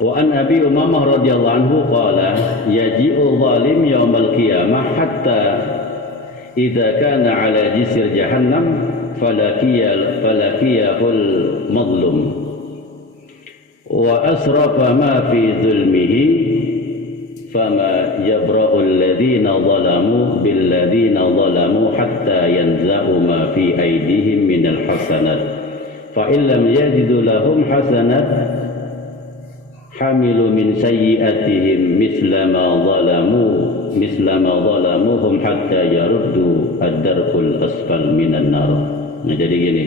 Wa an Abi Umamah radhiyallahu anhu qala yaji'u zalim yaumal qiyamah hatta idza kana ala jisr jahannam falakiyahul mazlum wa asrafa ma fi zulmihi fama yabra'u alladhina zalamu billadhina zalamu hatta yanza'u ma fi aydihim minal hasanat fa in lam yajidu lahum hasanat hamilu min sayyi'atihim misla ma zalamuhum hatta yaruddu ad-darkul asfal minan nar. Nah jadi gini,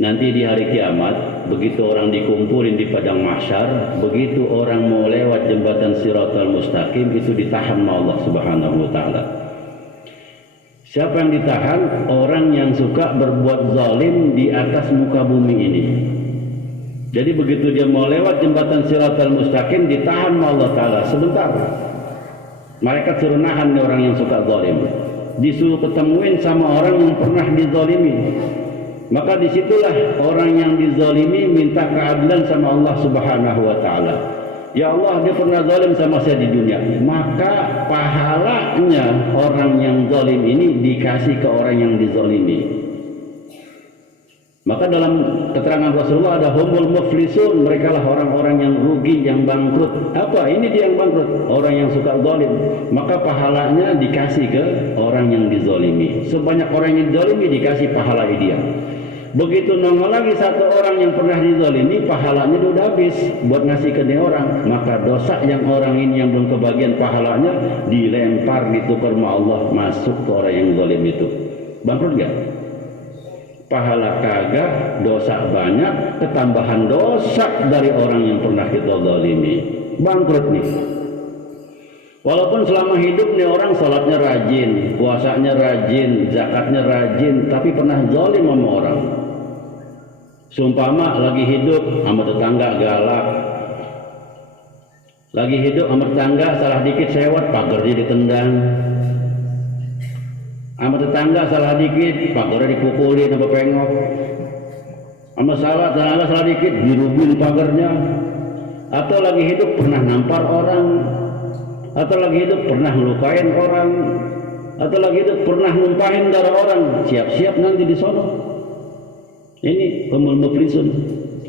nanti di hari kiamat begitu orang dikumpulin di padang mahsyar, begitu orang mau lewat jembatan Shiratal Mustaqim itu ditahan sama Allah Subhanahu wa taala. Siapa yang ditahan? Orang yang suka berbuat zalim di atas muka bumi ini. Jadi begitu dia mau lewat jembatan Shiratal Mustaqim ditahan sama Allah Ta'ala sebentar. Malaikat suruh nahan nih orang yang suka zalim. Disuruh ketemuin sama orang yang pernah dizalimi. Maka disitulah orang yang dizalimi minta keadilan sama Allah Subhanahu wa Ta'ala. Ya Allah, dia pernah zalim sama saya di dunia. Maka pahalanya orang yang zalim ini dikasih ke orang yang dizalimi. Maka dalam keterangan Rasulullah ada humul muflisun, mereka lah orang-orang yang rugi, yang bangkrut. Apa? Ini dia yang bangkrut, orang yang suka zalim. Maka pahalanya dikasih ke orang yang dizalimi. Sebanyak orang yang dizalimi dikasih pahala dia. Begitu nongol lagi satu orang yang pernah dizalimi, pahalanya udah habis buat ngasih ke dia orang. Maka dosa yang orang ini yang belum kebagian pahalanya dilempar ditukar sama Allah masuk ke orang yang zalim itu. Bangkrut gak? Pahala kagak, dosa banyak, ketambahan dosa dari orang yang pernah kita zalimi. Bangkrut nih. Walaupun selama hidup nih orang salatnya rajin, puasanya rajin, zakatnya rajin, tapi pernah zalim sama orang. Sumpama lagi hidup sama tetangga galak, lagi hidup sama tetangga salah dikit sewot, pagarnya ditendang. Sama tetangga salah dikit, pagarnya dipukulin sama pengok. Sama tetangga salah dikit, dirubin pagarnya. Atau lagi hidup pernah nampar orang, atau lagi hidup pernah ngelukain orang, atau lagi hidup pernah numpahin darah orang. Siap-siap nanti di sono. Ini humul muflisun,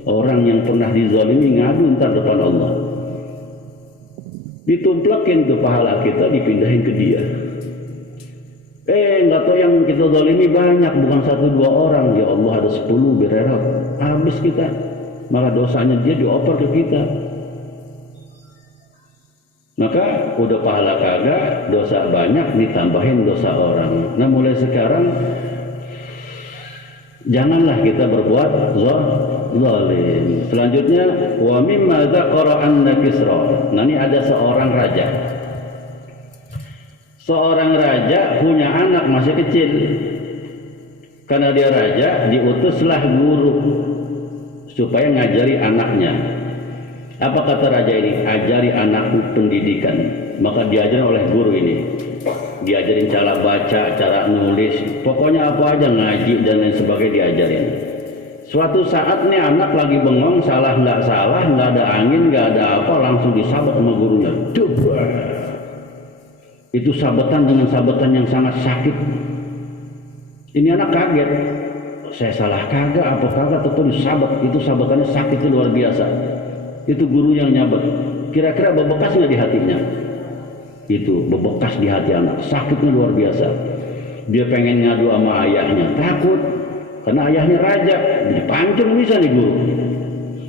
orang yang pernah dizalimi ngadu ntar depan Allah. Ditumplakin tuh pahala kita, dipindahin ke dia. Nggak tahu yang kita zalimi banyak, bukan 1-2 orang. Ya Allah, ada 10 bererot, habis kita. Malah dosanya dia dioper ke kita. Maka udah pahala kagak, dosa banyak ditambahin dosa orang. Nah mulai sekarang janganlah kita berbuat zalim. Selanjutnya wa mimma dzakara anna Kisra. Nah ini ada seorang raja. Seorang raja punya anak masih kecil. Karena dia raja, diutuslah guru supaya ngajari anaknya. Apa kata raja ini? Ajari anakku pendidikan. Maka diajarin oleh guru ini. Diajarin cara baca, cara nulis, pokoknya apa aja, ngaji dan lain sebagainya diajarin. Suatu saat nih anak lagi bengong, salah, nggak ada angin, nggak ada apa, langsung disabat sama gurunya. Itu sabatan dengan sabatan yang sangat sakit. Ini anak kaget. Saya salah kagak, apa kagak, tetap disabat. Itu sabatannya sakitnya luar biasa. Itu guru yang nyabat. Kira-kira bebekas nggak di hatinya? Itu bebekas di hati anak. Sakitnya luar biasa. Dia pengen ngadu sama ayahnya, takut. Karena ayahnya raja. Dipancung bisa nih guru.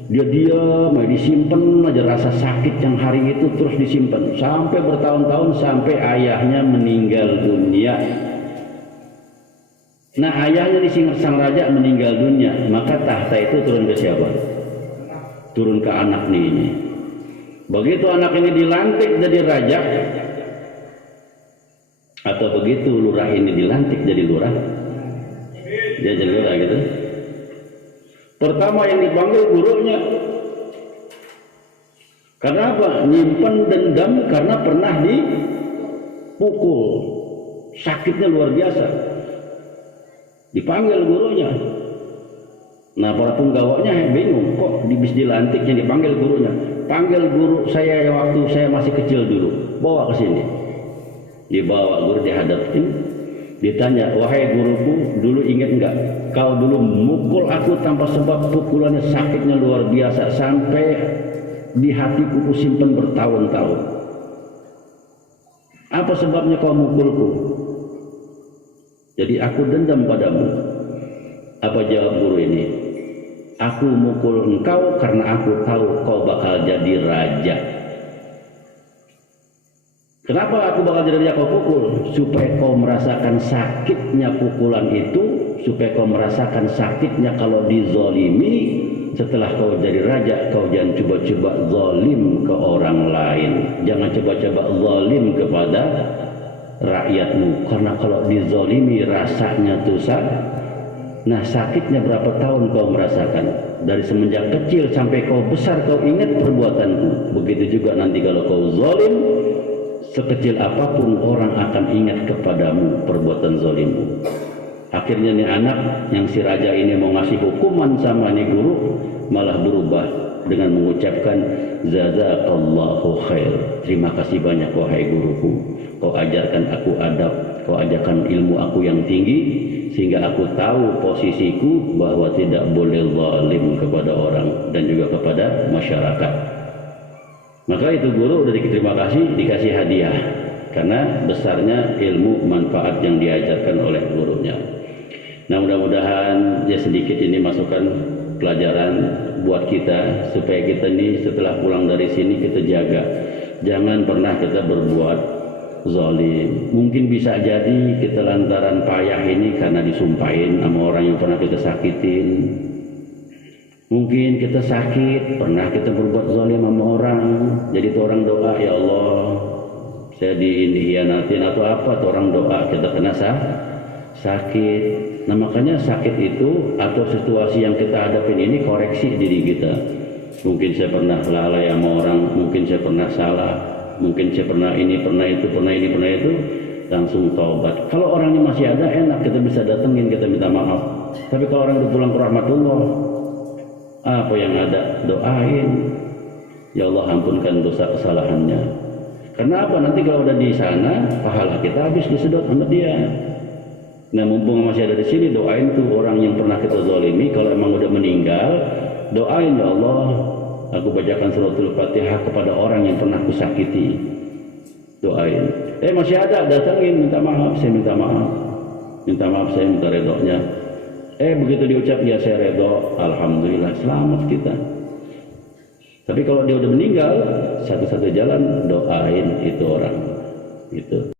Dia diam, disimpan aja rasa sakit yang hari itu, terus disimpan sampai bertahun-tahun, sampai ayahnya meninggal dunia. Nah ayahnya di sang raja meninggal dunia, maka tahta itu turun ke siapa? Turun ke anak nih ini. Begitu anak ini dilantik jadi raja, atau begitu lurah ini dilantik jadi lurah, dia jadi lurah gitu. Pertama yang dipanggil gurunya. Karena apa? Nyimpen dendam karena pernah dipukul. Sakitnya luar biasa. Dipanggil gurunya. Nah para penggawanya bingung, kok bis dilantiknya dipanggil gurunya. Panggil guru saya waktu saya masih kecil dulu, bawa ke sini. Dibawa guru dihadapin, ditanya, wahai guruku, dulu ingat enggak? Kau dulu mukul aku tanpa sebab, pukulannya sakitnya luar biasa sampai di hatiku ku simpan bertahun-tahun. Apa sebabnya kau mukulku? Jadi aku dendam padamu. Apa jawab guru ini? Aku mukul engkau karena aku tahu kau bakal jadi raja. Kenapa aku bakal jadi raja kau pukul? Supaya kau merasakan sakitnya pukulan itu, supaya kau merasakan sakitnya kalau dizolimi. Setelah kau jadi raja, kau jangan coba-coba zalim ke orang lain. Jangan coba-coba zalim kepada rakyatmu, karena kalau dizolimi rasanya tuh nah sakitnya berapa tahun kau merasakan. Dari semenjak kecil sampai kau besar kau ingat perbuatanku. Begitu juga nanti kalau kau zalim, sekecil apapun orang akan ingat kepadamu perbuatan zalimmu. Akhirnya nih anak yang si raja ini mau ngasih hukuman sama nih guru, malah berubah dengan mengucapkan jazakallahu khair. Terima kasih banyak wahai guruku. Kau ajarkan aku adab, kau ajarkan ilmu aku yang tinggi, sehingga aku tahu posisiku bahwa tidak boleh zalim kepada orang dan juga kepada masyarakat. Maka itu guru udah diterima kasih, dikasih hadiah karena besarnya ilmu manfaat yang diajarkan oleh gurunya. Nah mudah-mudahan ya sedikit ini masukan pelajaran buat kita, supaya kita nih setelah pulang dari sini kita jaga, jangan pernah kita berbuat zalim. Mungkin bisa jadi kita lantaran payah ini karena disumpahin sama orang yang pernah kita sakitin. Mungkin kita sakit, pernah kita berbuat zalim sama orang, jadi tuh orang doa, ya Allah saya dihianatin atau apa, tuh orang doa kita kena sakit. Nah makanya sakit itu atau situasi yang kita hadapin ini koreksi diri kita. Mungkin saya pernah lalai sama orang, mungkin saya pernah salah, mungkin saya pernah ini, pernah itu, pernah ini, pernah itu, langsung taubat. Kalau orangnya masih ada enak, kita bisa datengin, kita minta maaf. Tapi kalau orang udah pulang ke rahmatullah, apa yang ada? Doain, ya Allah ampunkan dosa kesalahannya. Karena apa? Nanti kalau udah di sana, pahala kita habis disedot sama dia. Nah mumpung masih ada di sini, doain tuh orang yang pernah kita zalimi. Kalau emang udah meninggal, doain, ya Allah aku bacakan suratul Fatihah kepada orang yang pernah kusakiti. Doain. Masih ada, datangin, minta maaf, saya minta maaf. Minta maaf, saya minta redonya. Begitu diucap, ya saya redo, alhamdulillah, selamat kita. Tapi kalau dia udah meninggal, satu-satu jalan, doain itu orang. Gitu.